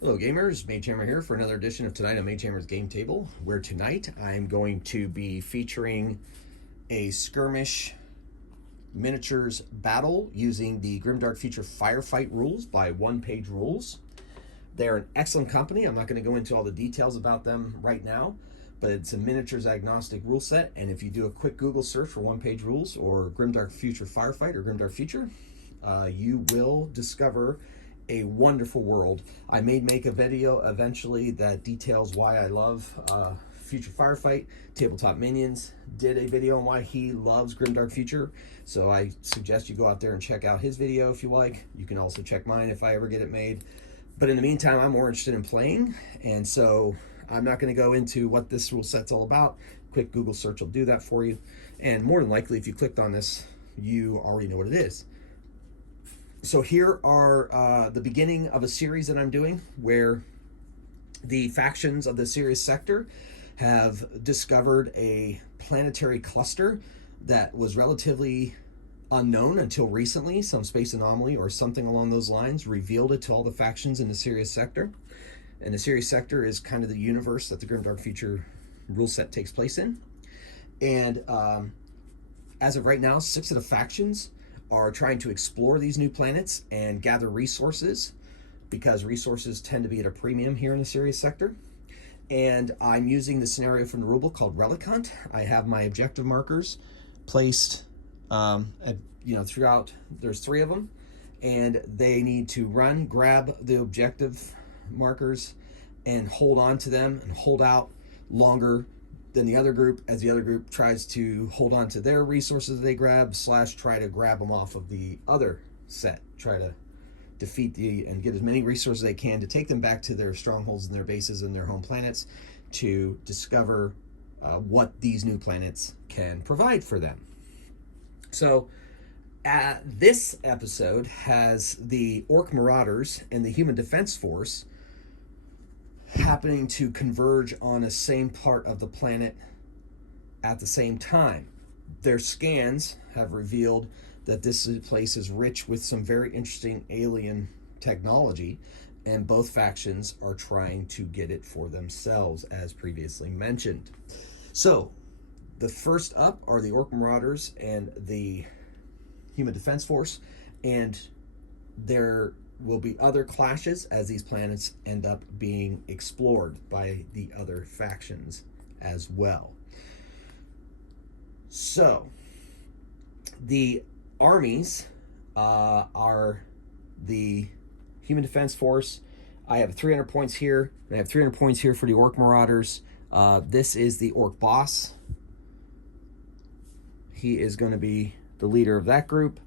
Hello gamers, Mage Hammer here for another edition of Tonight on Mage Hammer's Game Table, where tonight I'm going to be featuring a Skirmish miniatures battle using the Grimdark feature Firefight rules by One Page Rules. They're an excellent company. I'm not going to go into all the details about them right now, but it's a miniatures agnostic rule set, and if you do a quick Google search for One Page Rules or Grimdark Future Firefight or Grimdark Future, you will discover a wonderful world. I may make a video eventually that details why I love Future Firefight. Tabletop Minions did a video on why he loves Grimdark Future, so I suggest you go out there and check out his video if you like. You can also check mine if I ever get it made. But in the meantime, I'm more interested in playing, and so I'm not going to go into what this rule set's all about. Quick Google search will do that for you, and more than likely, if you clicked on this, you already know what it is. So here are the beginning of a series that I'm doing where the factions of the Sirius Sector have discovered a planetary cluster that was relatively unknown until recently. Some space anomaly or something along those lines revealed it to all the factions in the Sirius Sector. And the Sirius Sector is kind of the universe that the Grimdark Future rule set takes place in. And as of right now, 6 of the factions are trying to explore these new planets and gather resources, because resources tend to be at a premium here in the Sirius Sector. And I'm using the scenario from the rulebook called Relic Hunt. I have my objective markers placed throughout. There's 3 of them, and they need to run, grab the objective markers, and hold on to them and hold out longer than the other group, as the other group tries to hold on to their resources that they grab / try to grab them off of the other set, try to defeat and get as many resources as they can to take them back to their strongholds and their bases and their home planets to discover what these new planets can provide for them. So this episode has the Orc Marauders and the Human Defense Force happening to converge on a same part of the planet at the same time. Their scans have revealed that this place is rich with some very interesting alien technology, and both factions are trying to get it for themselves, as previously mentioned. So, the first up are the Orc Marauders and the Human Defense Force, and there will be other clashes as these planets end up being explored by the other factions as well. So, the armies are the Human Defense Force. I have 300 points here, and I have 300 points here for the Orc Marauders. This is the Orc Boss. He is going to be the leader of that group,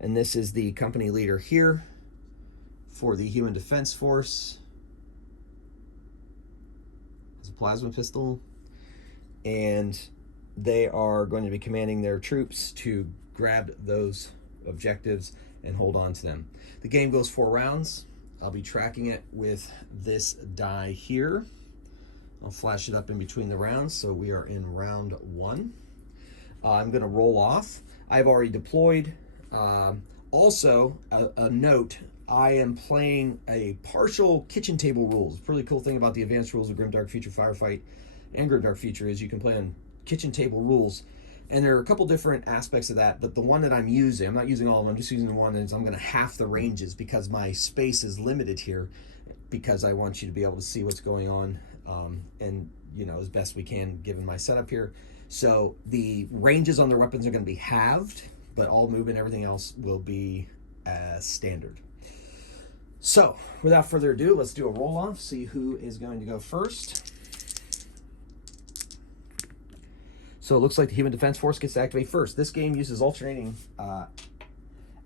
and this is the company leader here for the Human Defense Force. It's a plasma pistol, and they are going to be commanding their troops to grab those objectives and hold on to them. The game goes 4 rounds. I'll be tracking it with this die here. I'll flash it up in between the rounds, so we are in round 1. I'm going to roll off. I've already deployed. Also, a note, I am playing a partial kitchen table rules. Pretty cool thing about the advanced rules of Grimdark Future Firefight and Grimdark Future is you can play on kitchen table rules. And there are a couple different aspects of that, but the one that I'm using, I'm not using all of them, I'm just using the one that I'm going to half the ranges because my space is limited here, because I want you to be able to see what's going on and, as best we can given my setup here. So the ranges on their weapons are going to be halved, but all movement and everything else will be as standard. So, without further ado, let's do a roll-off, see who is going to go first. So it looks like the Human Defense Force gets to activate first. This game uses alternating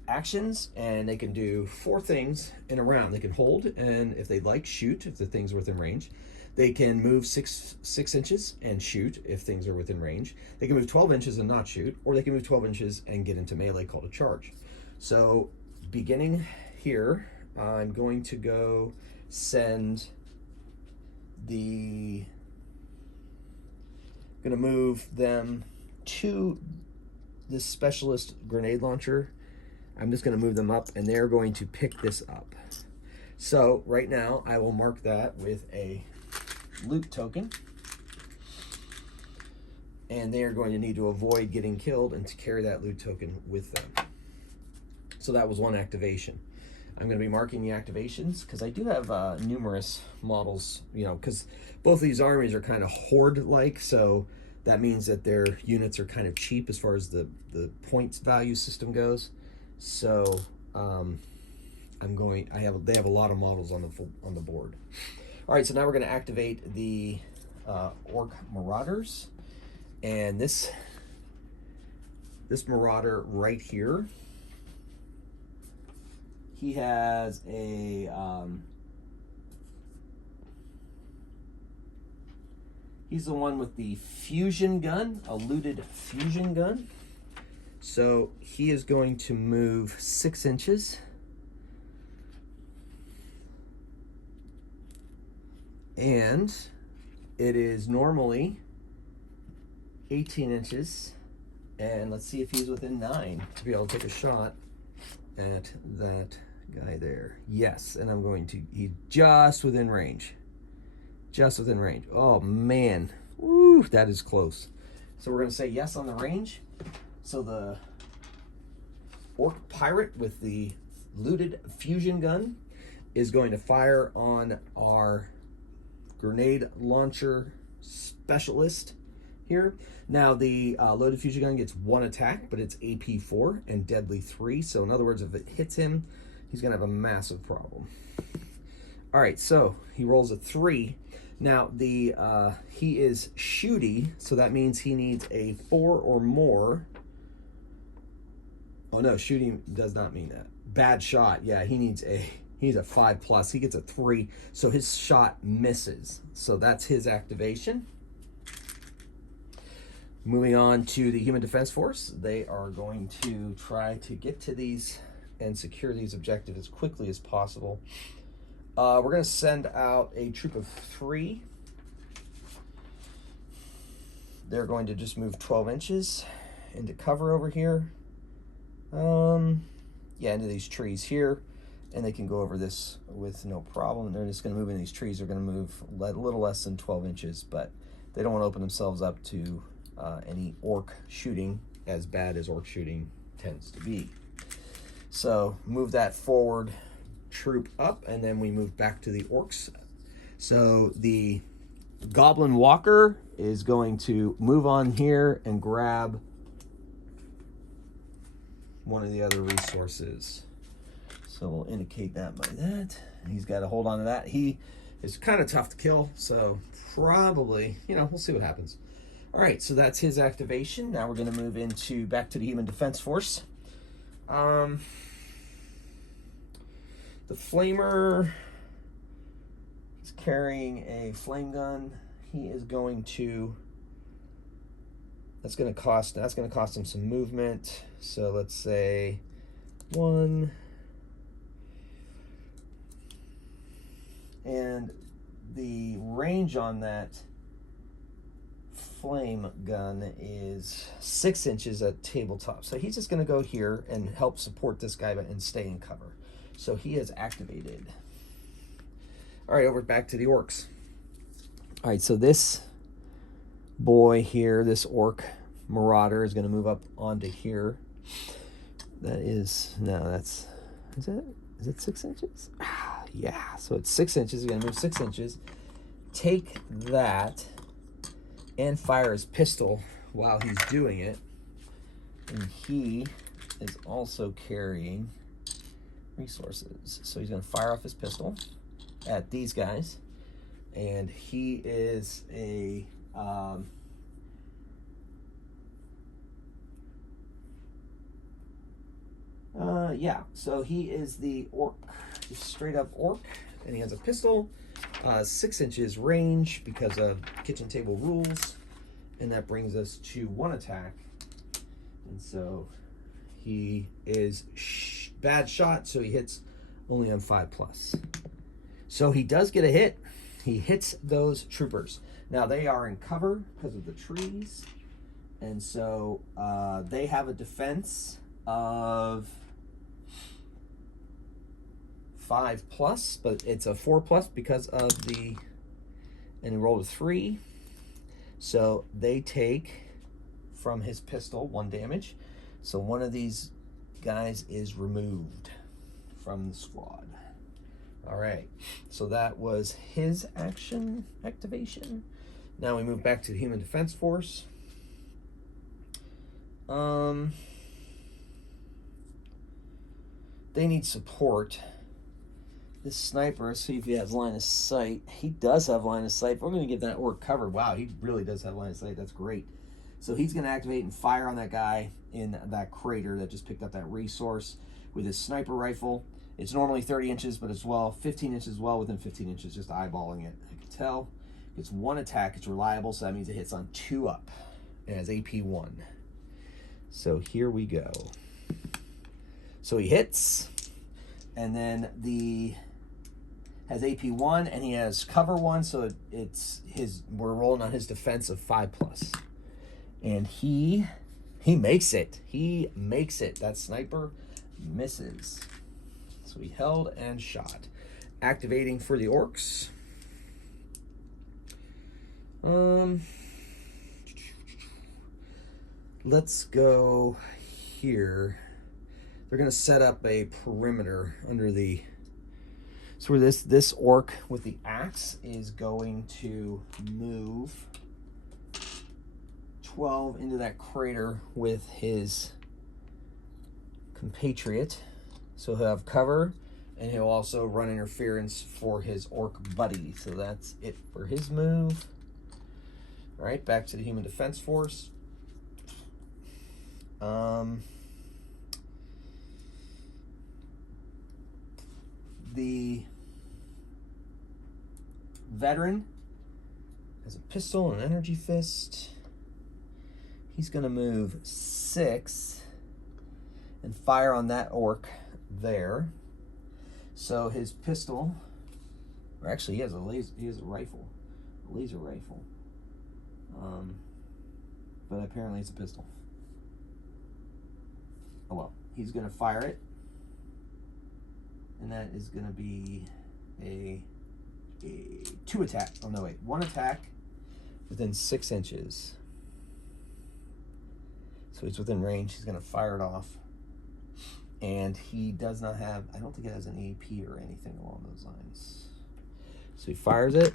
actions, and they can do 4 things in a round. They can hold, and if they'd like, shoot if the thing's within range. They can move 6 inches and shoot if things are within range. They can move 12 inches and not shoot, or they can move 12 inches and get into melee, called a charge. So, beginning here, I'm going to go send the... going to move them to this specialist grenade launcher. I'm just going to move them up, and they're going to pick this up. So right now I will mark that with a loot token. And they are going to need to avoid getting killed and to carry that loot token with them. So that was one activation. I'm going to be marking the activations because I do have numerous models, you know, because both of these armies are kind of horde-like, so that means that their units are kind of cheap as far as the points value system goes. So they have a lot of models on the board. All right, so now we're going to activate the Orc Marauders. And this Marauder right here, he has a he's the one with the fusion gun, a looted fusion gun. So he is going to move 6 inches. And it is normally 18 inches, and let's see if he's within 9 to be able to take a shot at that guy there. Yes, and I'm going to, he's just within range. Just within range. Oh man, woo, that is close. So we're going to say yes on the range. So the Orc Pirate with the looted fusion gun is going to fire on our grenade launcher specialist here. Now the loaded fusion gun gets 1 attack, but it's AP 4 and deadly 3. So in other words, if it hits him, he's gonna have a massive problem. All right, so he rolls a 3. Now the he is shooty, so that means he needs a 4 or more. Oh no, shooting does not mean that. Bad shot, yeah, he needs a 5+. He gets a 3, so his shot misses. So that's his activation. Moving on to the Human Defense Force, they are going to try to get to these and secure these objectives as quickly as possible. We're going to send out a troop of 3. They're going to just move 12 inches into cover over here. Yeah, into these trees here, and they can go over this with no problem. They're just going to move in these trees. They're going to move a little less than 12 inches, but they don't want to open themselves up to any orc shooting, as bad as orc shooting tends to be. So move that forward troop up, and then we move back to the orcs. So the Goblin Walker is going to move on here and grab one of the other resources. So we'll indicate that by that. He's got to hold on to that. He is kind of tough to kill, so probably, you know, we'll see what happens. All right, so that's his activation. Now we're going to move into back to the Human Defense Force. The Flamer is carrying a flame gun. He is going to, that's going to cost him some movement. So let's say 1. And the range on that flame gun is 6 inches at tabletop. So he's just going to go here and help support this guy and stay in cover. So he is activated. All right, over back to the orcs. All right, so this boy here, this Orc Marauder, is going to move up onto here. That is, no, that's, is it 6 inches? Yeah, so it's 6 inches. He's going to move 6 inches. Take that and fire his pistol while he's doing it. And he is also carrying resources. So he's going to fire off his pistol at these guys. And he is a yeah, so he is the orc, just straight up orc, and he has a pistol, 6 inches range because of kitchen table rules, and that brings us to 1 attack. And so he is bad shot, so he hits only on 5+. So he does get a hit. He hits those troopers. Now they are in cover because of the trees, and so they have a defense of 5+, but it's a 4+ because of the, and he rolled a 3. So they take from his pistol 1 damage. So one of these guys is removed from the squad. All right, so that was his action activation. Now we move back to the Human Defense Force. They need support. This sniper, let's see if he has line of sight. He does have line of sight. We're going to give that orc cover. Wow, he really does have line of sight. That's great. So he's going to activate and fire on that guy in that crater that just picked up that resource with his sniper rifle. It's normally 30 inches, but it's 15 inches within 15 inches, just eyeballing it. I can tell. It's 1 attack. It's reliable, so that means it hits on 2 up. It has AP 1. So here we go. So he hits, and then has AP 1, and he has cover 1, so we're rolling on his defense of 5+. And he makes it. He makes it. That sniper misses. So he held and shot. Activating for the orcs. Let's go here. They're going to set up a perimeter under the... So where this orc with the axe is going to move 12 into that crater with his compatriot. So he'll have cover, and he'll also run interference for his orc buddy. So that's it for his move. All right, back to the Human Defense Force. The veteran has a pistol and an energy fist. He's going to move 6 and fire on that orc there. So his pistol, or actually he has a rifle, a laser rifle. But apparently it's a pistol. Oh well, he's going to fire it. And that is going to be a 2 attack. Oh, no, wait. 1 attack within 6 inches. So he's within range. He's going to fire it off. And he does not have, I don't think it has an AP or anything along those lines. So he fires it,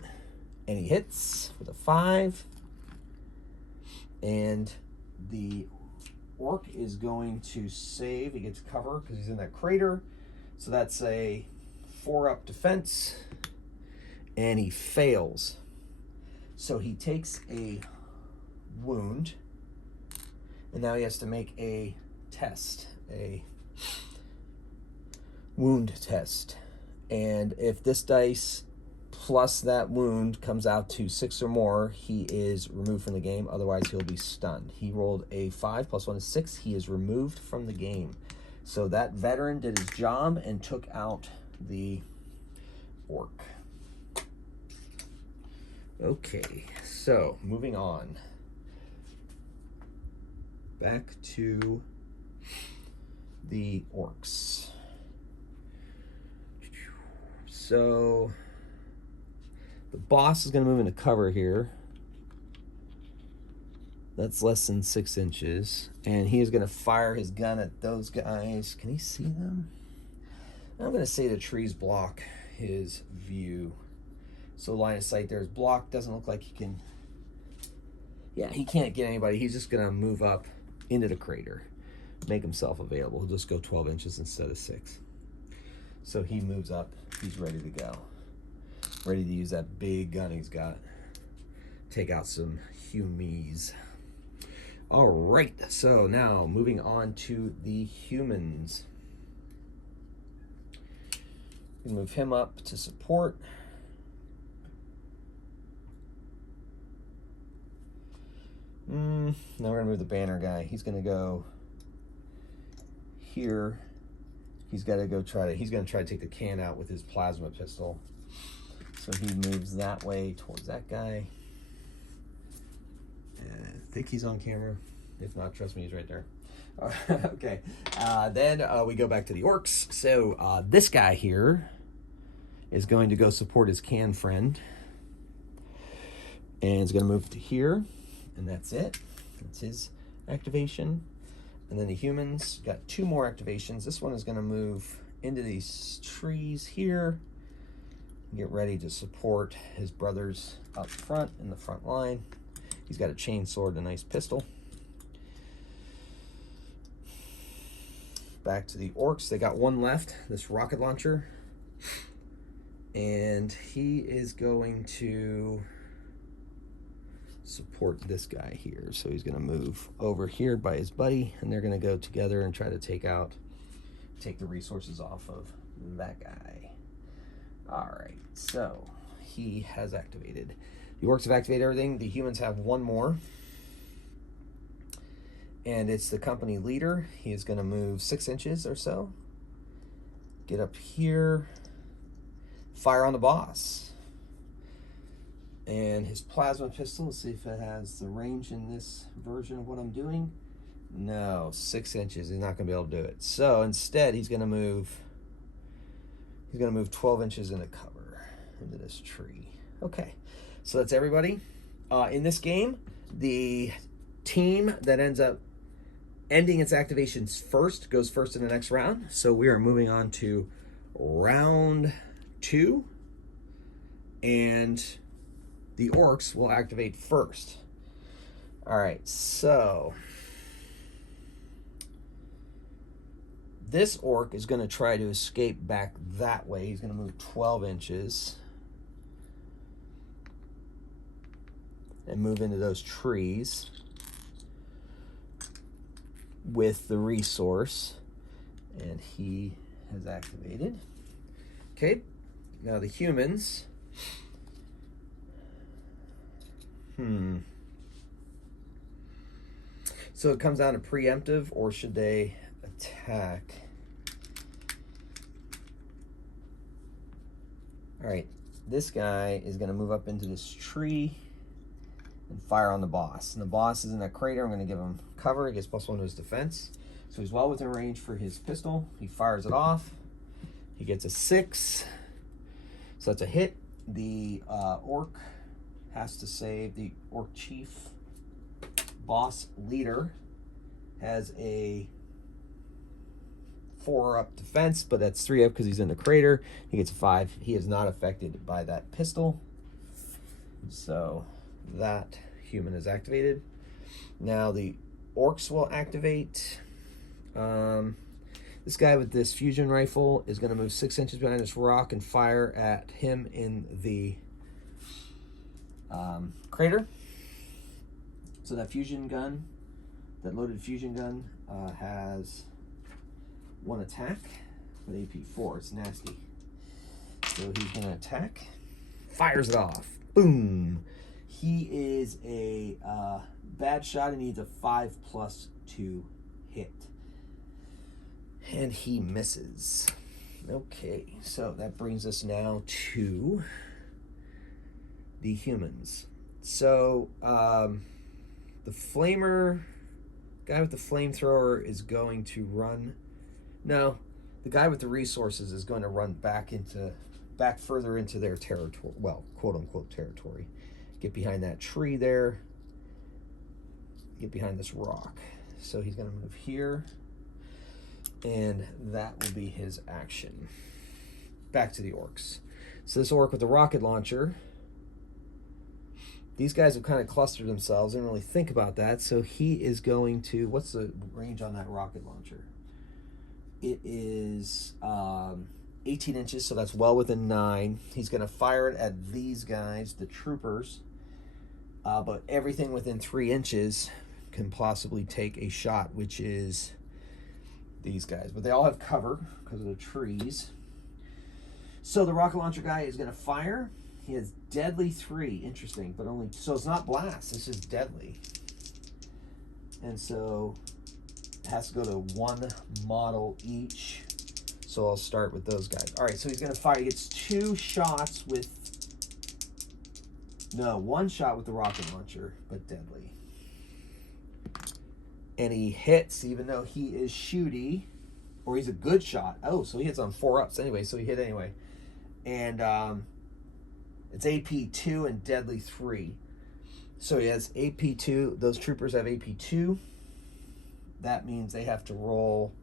and he hits with a 5. And the orc is going to save. He gets cover because he's in that crater. So that's a 4-up defense, and he fails. So he takes a wound, and now he has to make a test, a wound test. And if this dice plus that wound comes out to 6 or more, he is removed from the game. Otherwise, he'll be stunned. He rolled a 5 plus 1 is 6. He is removed from the game. So that veteran did his job and took out the orc. Okay, so moving on. Back to the orcs. So the boss is going to move into cover here. That's less than 6 inches. And he is going to fire his gun at those guys. Can he see them? I'm going to say the trees block his view. So line of sight there is blocked. Doesn't look like he can... Yeah, he can't get anybody. He's just going to move up into the crater. Make himself available. He'll just go 12 inches instead of 6. So he moves up. He's ready to go. Ready to use that big gun he's got. Take out some humies. All right, so now moving on to the humans. We move him up to support. Now we're gonna move the banner guy. He's gonna go here. He's gonna try to take the can out with his plasma pistol. So he moves that way towards that guy. I think he's on camera. If not, trust me, he's right there. Okay. Then we go back to the orcs. So this guy here is going to go support his can friend. And it's going to move to here. And that's it. That's his activation. And then the humans got 2 more activations. This one is going to move into these trees here. Get ready to support his brothers up front in the front line. He's got a chainsaw and a nice pistol. Back to the orcs. They got 1 left, this rocket launcher. And he is going to support this guy here. So he's going to move over here by his buddy, and they're going to go together and try to take the resources off of that guy. All right, so he has activated. The orcs have activated everything. The humans have 1 more. And it's the company leader. He is going to move 6 inches or so. Get up here. Fire on the boss. And his plasma pistol, let's see if it has the range in this version of what I'm doing. No, 6 inches. He's not going to be able to do it. So instead, he's going to move 12 inches into cover into this tree. Okay, so that's everybody. In this game, the team that ends up ending its activations first goes first in the next round. So we are moving on to round 2. And the orcs will activate first. All right, so this orc is going to try to escape back that way. He's going to move 12 inches and move into those trees with the resource. And he has activated. Okay, now the humans. So it comes down to preemptive, or should they attack? All right, this guy is going to move up into this tree and fire on the boss. And the boss is in that crater. I'm going to give him cover. He gets +1 to his defense. So he's well within range for his pistol. He fires it off. He gets a 6. So that's a hit. The orc has to save. The orc chief boss leader has a 4 up defense, but that's 3 up because he's in the crater. He gets a 5. He is not affected by that pistol. So that human is activated. Now the orcs will activate. This guy with this fusion rifle is going to move 6 inches behind this rock and fire at him in the crater. So that fusion gun, that loaded fusion gun, has 1 attack with AP4. It's nasty. So he's going to attack. Fires it off. Boom. He is a bad shot and needs a 5+ to hit. And he misses. Okay, so that brings us now to the humans. So the flamer guy with the flamethrower is going to run. No, the guy with the resources is going to run back further into their territory. Well, quote unquote territory. Get behind that tree there. Get behind this rock. So he's going to move here. And that will be his action. Back to the orcs. So this orc with the rocket launcher. These guys have kind of clustered themselves. They didn't really think about that. So he is going to... What's the range on that rocket launcher? It is 18 inches, so that's well within 9. He's going to fire it at these guys, the troopers. But everything within 3 inches can possibly take a shot, which is these guys. But they all have cover because of the trees. So the rocket launcher guy is going to fire. He has deadly 3. Interesting, but only... So it's not blast. It's just deadly. And so it has to go to 1 model each. So I'll start with those guys. All right, so he's going to fire. He gets 2 shots with... No, 1 shot with the rocket launcher, but deadly. And he hits, even though he is shooty, or he's a good shot. Oh, so he hits on 4 ups anyway, so he hit anyway. and it's AP 2 and Deadly 3. So he has AP 2. Those troopers have AP 2. That means they have to roll.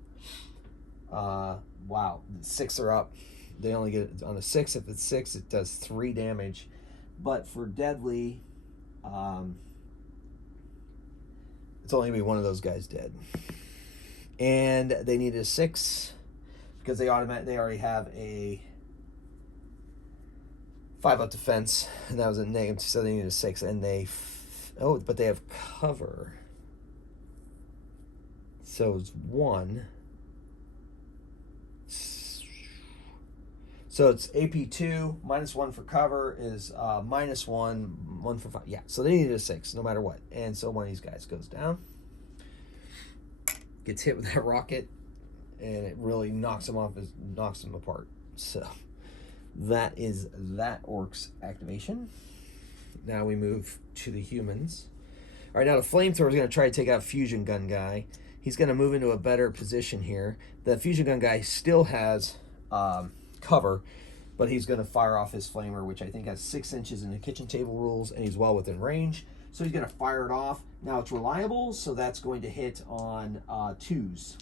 Wow, 6 are up. They only get it on a 6. If it's 6, it does 3 damage. But for Deadly, it's only gonna be one of those guys dead. And they needed a 6 because they already have a 5 up defense, and that was a negative, so they needed a 6. And but they have cover, so it's 1. So it's AP 2 minus 1 for cover is minus 1 for 5. Yeah, so they needed a 6 no matter what. And so one of these guys goes down, gets hit with that rocket, and it really knocks him apart. So that is that orc's activation. Now we move to the humans. All right, now the flamethrower is going to try to take out fusion gun guy. He's going to move into a better position here. The fusion gun guy still has cover, but he's going to fire off his flamer, which I think has 6 inches in the kitchen table rules, and he's well within range. So he's going to fire it off. Now it's reliable, so that's going to hit on 2s.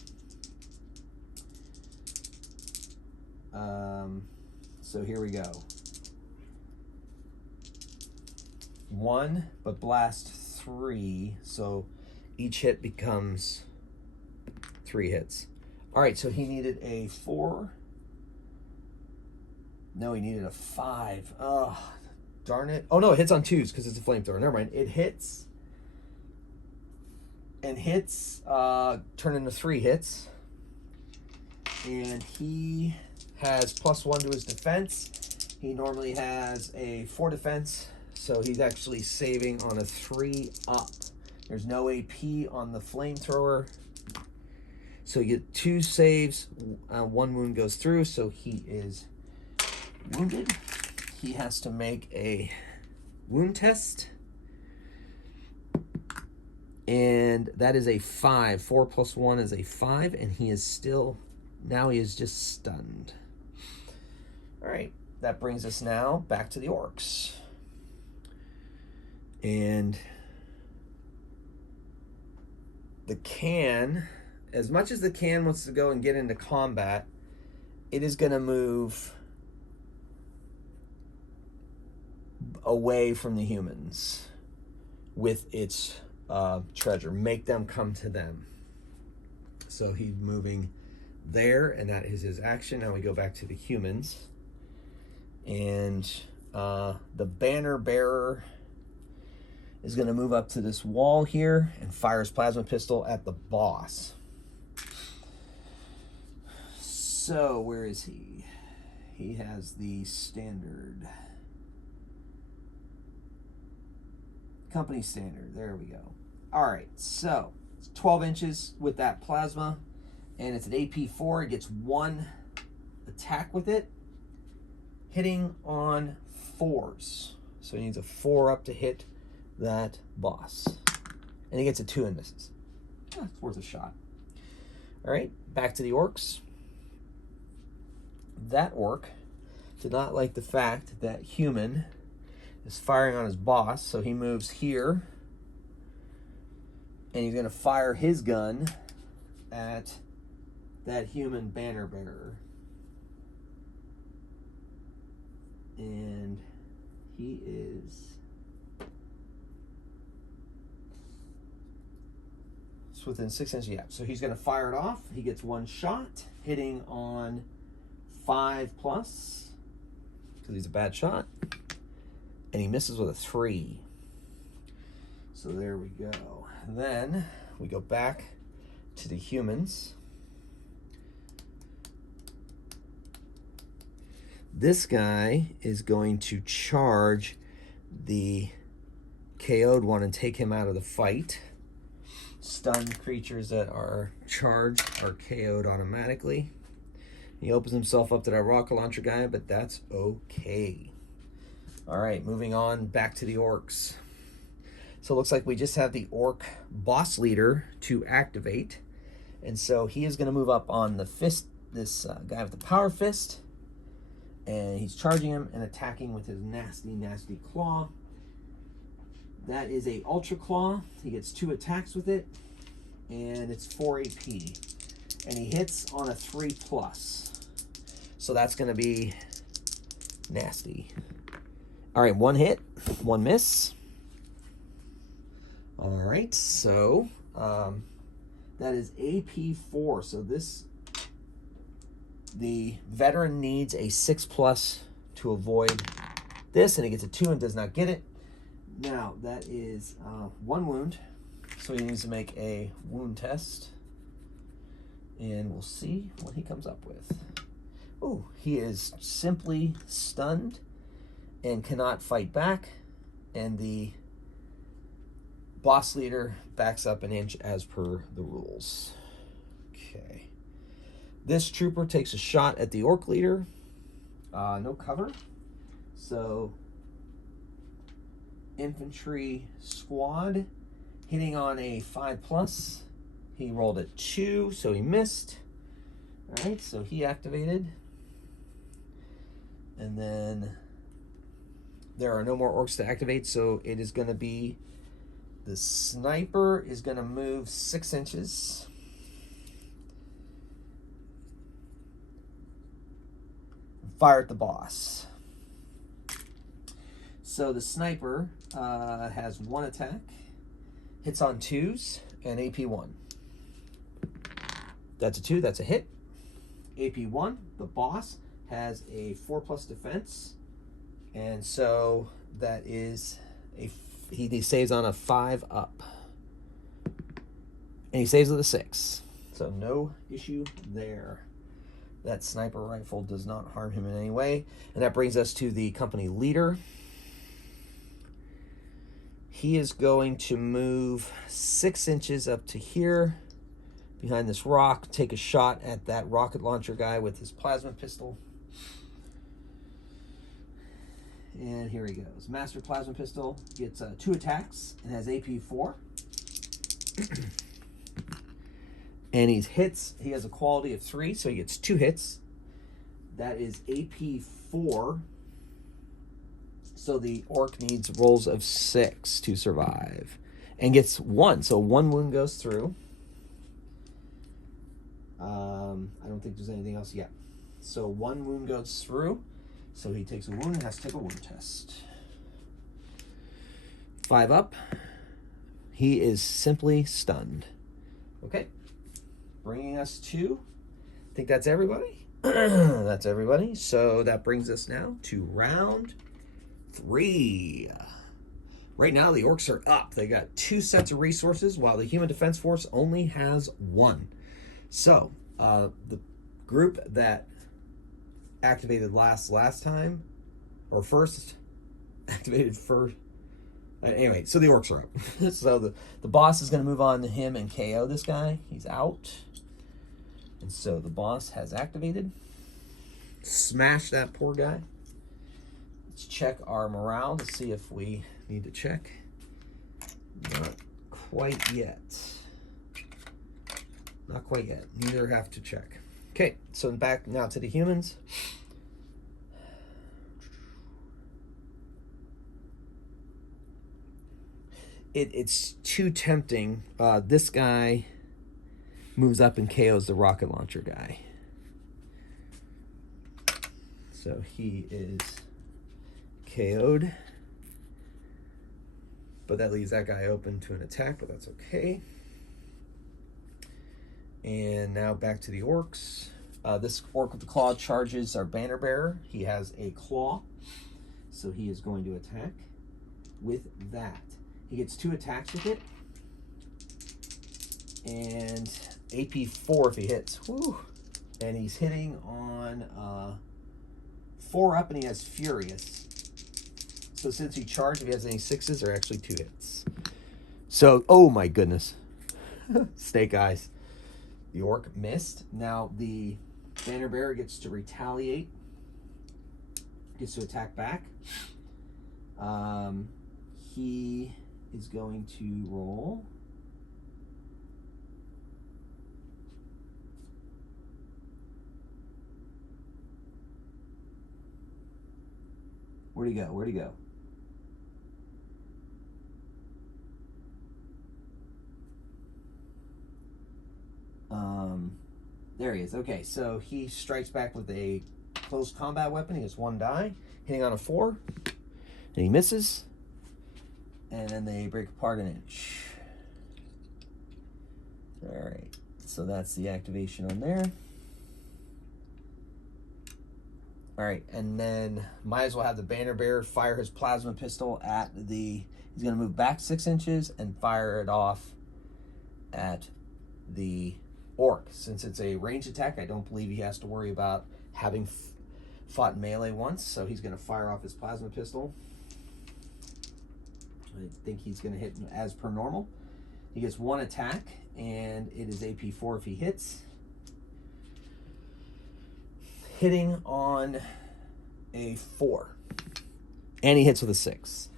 So here we go. 1, but blast 3, so each hit becomes 3 hits. All right, so he needed a 4. No, he needed a 5. Oh, darn it. Oh, no, it hits on 2s because it's a flamethrower. Never mind. It hits and hits, turn into 3 hits. And he has +1 to his defense. He normally has a 4 defense, so he's actually saving on a 3 up. There's no AP on the flamethrower. So you get 2 saves, 1 wound goes through, so he is wounded. He has to make a wound test. And that is a 5. 4 + 1 is a 5, and he is still, now he is just stunned. All right, that brings us now back to the orcs. And the can, as much as the can wants to go and get into combat, it is going to move away from the humans with its treasure. Make them come to them. So he's moving there, and that is his action. Now we go back to the humans. And the banner bearer is going to move up to this wall here and fire his plasma pistol at the boss. So where is he? He has the standard. Company standard. There we go. All right, so it's 12 inches with that plasma, and it's an AP 4. It gets 1 attack with it, hitting on 4s. So he needs a 4 up to hit that boss. And he gets a 2 and misses. It's worth a shot. All right, back to the orcs. That orc did not like the fact that human is firing on his boss, so he moves here. And he's going to fire his gun at that human banner bearer. And he is... it's within 6 inches. Yeah, so he's going to fire it off. He gets 1 shot, hitting on 5+, because he's a bad shot. And he misses with a 3. So there we go. Then we go back to the humans. This guy is going to charge the KO'd one and take him out of the fight. Stunned creatures that are charged are KO'd automatically. He opens himself up to that rocket launcher guy, but that's okay. All right, moving on back to the orcs. So it looks like we just have the orc boss leader to activate. And so he is going to move up on the fist, this guy with the power fist. And he's charging him and attacking with his nasty, nasty claw. That is a Ultra Claw. He gets 2 attacks with it, and it's 4 AP. And he hits on a 3+. So that's going to be nasty. All right, 1 hit, 1 miss. All right, so that is AP 4. So the veteran needs a 6+ to avoid this, and he gets a 2 and does not get it. Now, that is 1 wound, so he needs to make a wound test, and we'll see what he comes up with. Oh, he is simply stunned and cannot fight back, and the boss leader backs up an inch as per the rules. Okay. This trooper takes a shot at the orc leader. No cover. So, infantry squad hitting on a 5+. He rolled a 2, so he missed. All right, so he activated. And then there are no more orcs to activate, so it is going to be the sniper is going to move 6 inches. Fire at the boss. So the sniper has 1 attack, hits on 2s, and AP 1. That's a 2, that's a hit. AP 1, the boss has a 4+ defense, and so that is he saves on a 5 up. And he saves with a 6. So no issue there. That sniper rifle does not harm him in any way. And that brings us to the company leader. He is going to move 6 inches up to here, behind this rock, take a shot at that rocket launcher guy with his plasma pistol. And here he goes. Master Plasma Pistol gets 2 attacks and has AP 4. And he hits. He has a quality of 3, so he gets 2 hits. That is AP 4. So the orc needs rolls of 6 to survive. And gets 1, so 1 wound goes through. I don't think there's anything else yet. So 1 wound goes through. So he takes a wound and has to take a wound test. 5 up. He is simply stunned. Okay. Bringing us to, I think that's everybody. That's everybody. So that brings us now to round 3. Right now the orcs are up. They got 2 sets of resources while the human defense force only has 1. So the group that activated last time, or first activated first. Anyway, so the orcs are up. So the boss is going to move on to him and KO this guy. He's out. And so the boss has activated. Smash that poor guy. Let's check our morale to see if we need to check. Not quite yet. Not quite yet. Neither have to check. Okay, so back now to the humans. It's too tempting. This guy moves up and KOs the rocket launcher guy. So he is KO'd. But that leaves that guy open to an attack, but that's okay. And now back to the orcs. This orc with the claw charges our banner bearer. He has a claw, so he is going to attack with that. He gets 2 attacks with it, and AP 4 if he hits. Woo! And he's hitting on 4 up, and he has Furious. So since he charged, if he has any 6s, they're actually 2 hits. So, oh my goodness. Snake eyes. The orc missed. Now the banner bearer gets to retaliate. Gets to attack back. He is going to roll. Where'd he go? Where'd he go? There he is. Okay, so he strikes back with a close combat weapon. He has 1 die, hitting on a 4, and he misses. And they break apart an inch. All right, so that's the activation on there. All right, and then might as well have the banner bearer fire his plasma pistol at the... He's going to move back 6 inches and fire it off at the orc. Since it's a range attack, I don't believe he has to worry about having fought melee once, so he's going to fire off his plasma pistol. I think he's going to hit as per normal. He gets 1 attack, and it is AP 4 if he hits. Hitting on a 4. And he hits with a 6.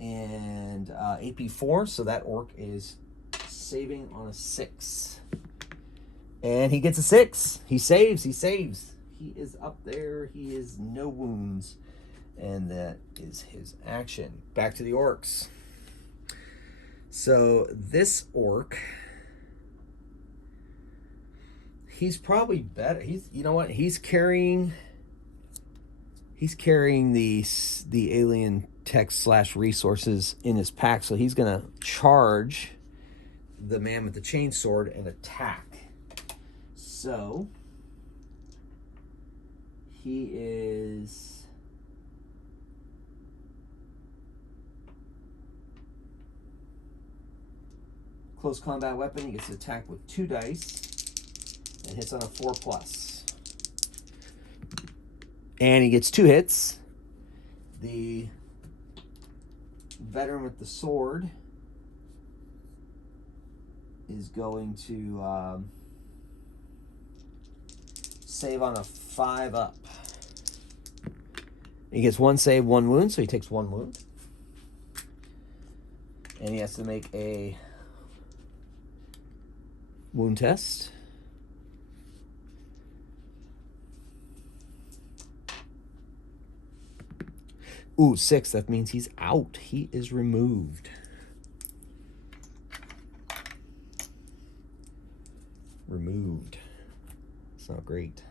And AP 4, so that orc is saving on a 6. And he gets a 6. He saves, he saves. He is up there. He is no wounds. And that is his action. Back to the orcs. So this orc, he's probably better. He's, you know what? He's carrying the alien tech / resources in his pack. So he's gonna charge the man with the chainsword and attack. So he is close combat weapon. He gets to attack with 2 dice and hits on a 4+. And he gets 2 hits. The veteran with the sword is going to save on a 5 up. He gets 1 save, 1 wound, so he takes 1 wound. And he has to make a wound test. Ooh, 6. That means he's out. He is removed. Removed. It's not great.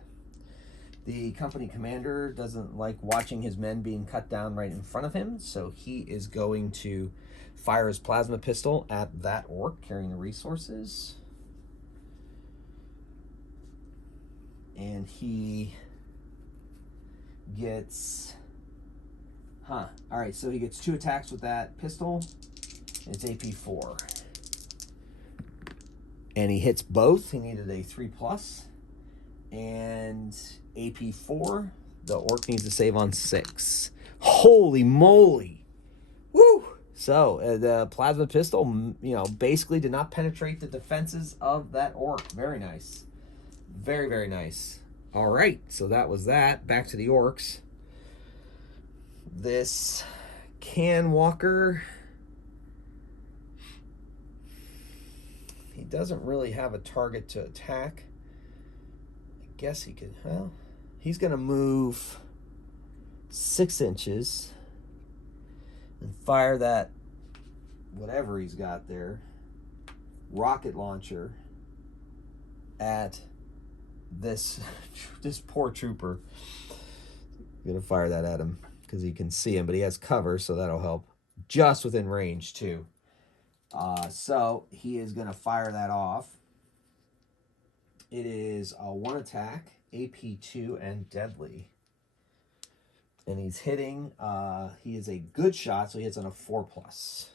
The company commander doesn't like watching his men being cut down right in front of him, so he is going to fire his plasma pistol at that orc carrying the resources. And he gets... All right, so he gets 2 attacks with that pistol. It's AP 4. And he hits both. He needed a 3+. And AP 4, the orc needs to save on 6. Holy moly! Woo! So the plasma pistol, you know, basically did not penetrate the defenses of that orc. Very nice. Very, very nice. All right, so that was that. Back to the orcs. This can walker, he doesn't really have a target to attack. I guess he could, well, he's going to move 6 inches and fire that, whatever he's got there, rocket launcher at this poor trooper. I'm going to fire that at him because he can see him, but he has cover, so that'll help. Just within range, too. So he is going to fire that off. It is a 1 attack, AP 2, and deadly. And he's hitting, he is a good shot, so he hits on a 4+.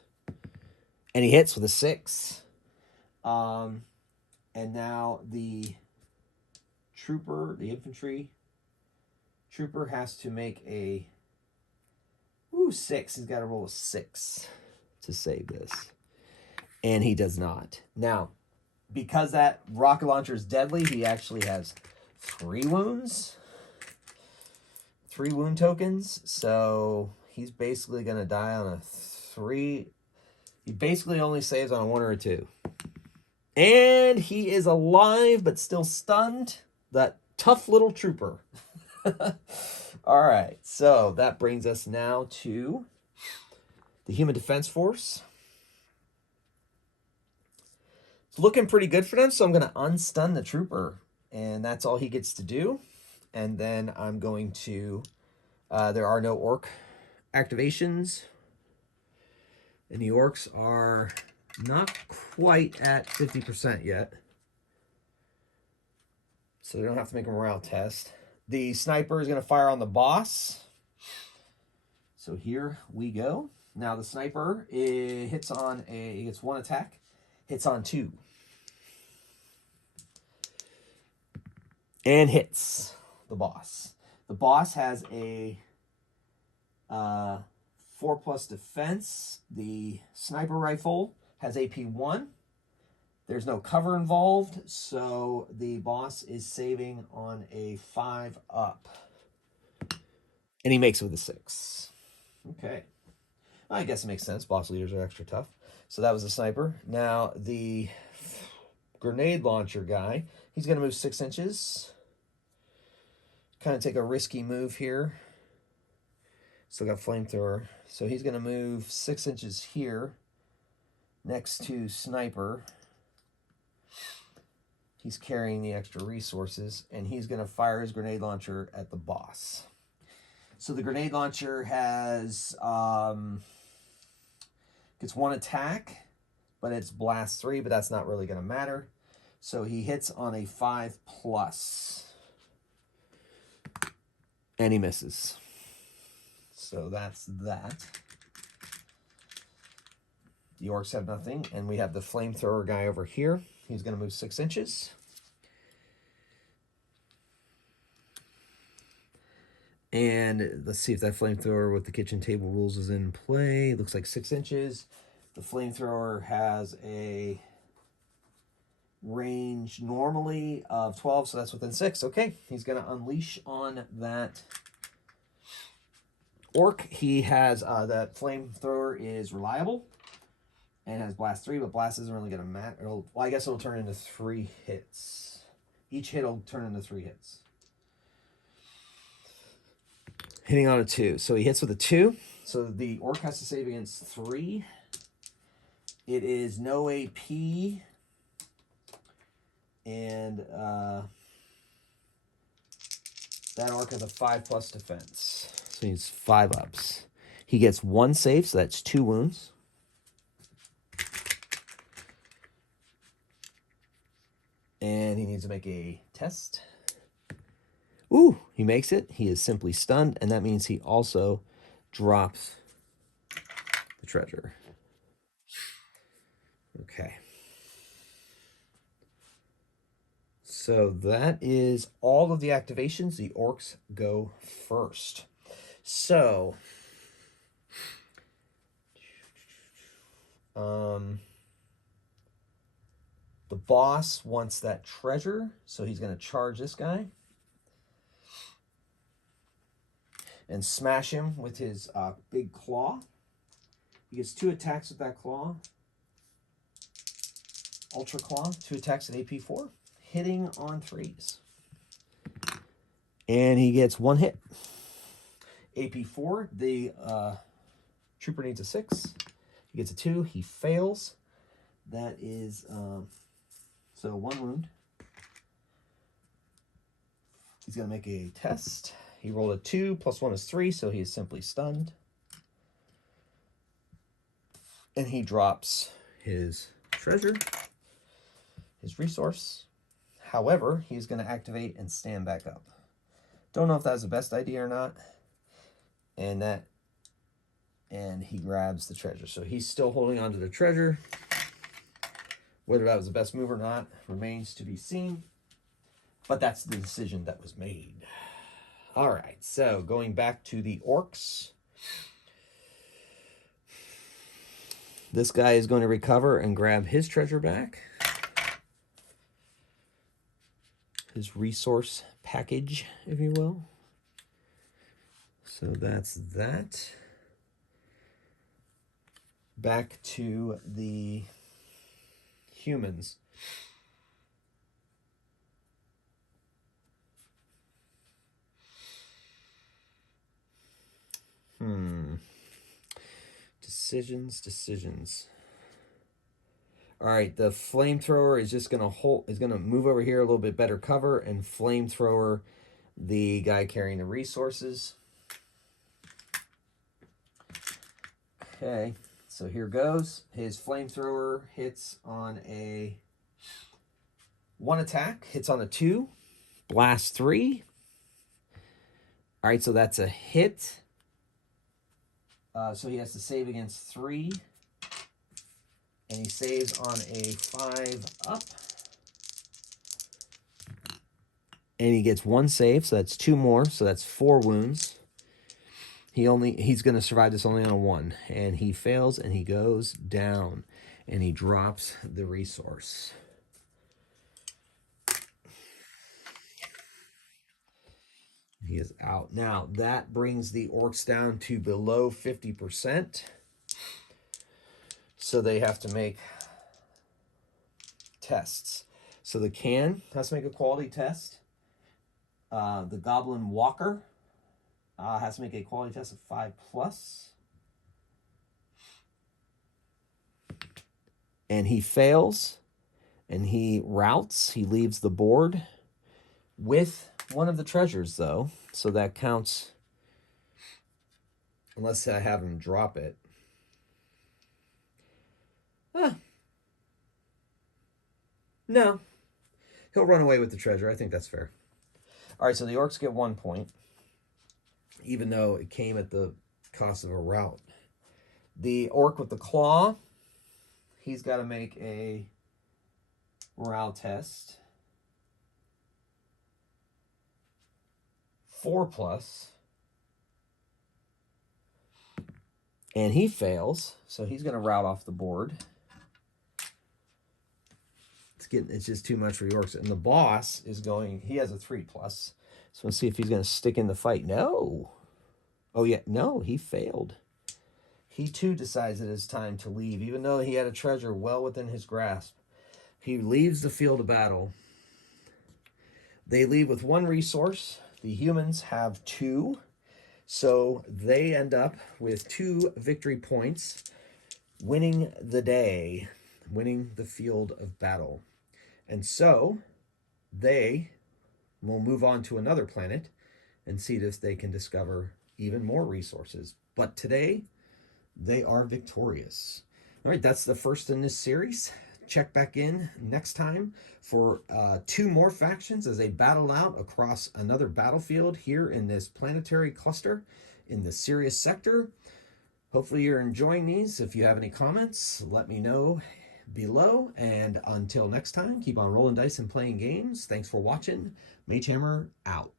And he hits with a 6. And now the trooper, the infantry trooper has to make a 6. He's got to roll a 6 to save this. And he does not. Now, because that rocket launcher is deadly, he actually has 3 wounds. 3 wound tokens. So he's basically going to die on a 3. He basically only saves on a 1 or a 2. And he is alive, but still stunned. That tough little trooper. All right, so that brings us now to the Human Defense Force. It's looking pretty good for them, so I'm going to unstun the trooper, and that's all he gets to do. And then I'm going to, there are no orc activations, and the orcs are not quite at 50% yet, so they don't have to make a morale test. The sniper is going to fire on the boss. So here we go. Now the sniper hits on he gets one attack, hits on two. And hits the boss. The boss has a 4+ defense. The sniper rifle has AP 1. There's no cover involved, so the boss is saving on a 5 up. And he makes it with a 6. Okay. I guess it makes sense. Boss leaders are extra tough. So that was the sniper. Now the grenade launcher guy, he's going to move 6 inches. Kind of take a risky move here. Still got flamethrower. So he's going to move 6 inches here next to sniper. He's carrying the extra resources, and he's going to fire his grenade launcher at the boss. So the grenade launcher has gets 1 attack, but it's blast 3, but that's not really going to matter. So he hits on a 5+, and he misses. So that's that. The orcs have nothing, and we have the flamethrower guy over here. He's going to move 6 inches. And let's see if that flamethrower with the kitchen table rules is in play. It looks like 6 inches. The flamethrower has a range normally of 12, so that's within 6. Okay, he's going to unleash on that orc. He has that flamethrower is reliable and has blast 3, but blast isn't really going to matter. Well, I guess it'll turn into 3 hits. Each hit will turn into 3 hits. Hitting on a 2. So he hits with a 2. So the orc has to save against 3. It is no AP. And that orc has a 5+ defense. So he's 5 ups. He gets 1 save, so that's 2 wounds. And he needs to make a test. Ooh, he makes it. He is simply stunned, and that means he also drops the treasure. Okay. So that is all of the activations. The orcs go first. So, the boss wants that treasure, so he's going to charge this guy and smash him with his big claw. He gets 2 attacks with that claw. Ultra Claw, 2 attacks at AP 4, hitting on 3s. And he gets 1 hit. AP 4, the trooper needs a 6. He gets a 2, he fails. That is, so 1 wound. He's going to make a test. He rolled a 2, plus 1 is 3, so he is simply stunned. And he drops his treasure, his resource. However, he's going to activate and stand back up. Don't know if that was the best idea or not. And he grabs the treasure. So he's still holding on to the treasure. Whether that was the best move or not remains to be seen. But that's the decision that was made. All right, so going back to the orcs. This guy is going to recover and grab his treasure back. His resource package, if you will. So that's that. Back to the humans. Decisions. All right, the flamethrower is just gonna move over here a little bit better cover and flamethrower the guy carrying the resources. Okay, so here goes. His flamethrower hits on a 1 attack, hits on a 2, blast 3. All right, so that's a hit. So he has to save against 3. And he saves on a 5 up. And he gets 1 save, so that's 2 more, so that's 4 wounds. He's going to survive this only on a 1. And he fails, and he goes down. And he drops the resource. He is out. Now, that brings the orcs down to below 50%. So they have to make tests. So the can has to make a quality test. The Goblin Walker has to make a quality test of 5+. And he fails. And he routs. He leaves the board with one of the treasures, though. So that counts. Unless I have him drop it. No. He'll run away with the treasure. I think that's fair. All right, so the orcs get 1 point, even though it came at the cost of a rout. The orc with the claw, he's got to make a morale test. 4+. And he fails, so he's going to rout off the board. It's just too much for the orcs. And the boss is going, he has a 3+. So let's see if he's going to stick in the fight. No. Oh, yeah. No, he failed. He, too, decides it is time to leave, even though he had a treasure well within his grasp. He leaves the field of battle. They leave with 1 resource. The humans have 2. So they end up with 2 victory points, winning the day, winning the field of battle. And so they will move on to another planet and see if they can discover even more resources. But today, they are victorious. All right, that's the first in this series. Check back in next time for 2 more factions as they battle out across another battlefield here in this planetary cluster in the Sirius Sector. Hopefully you're enjoying these. If you have any comments, let me know below. And until next time, keep on rolling dice and playing games. Thanks for watching. Magehammer out.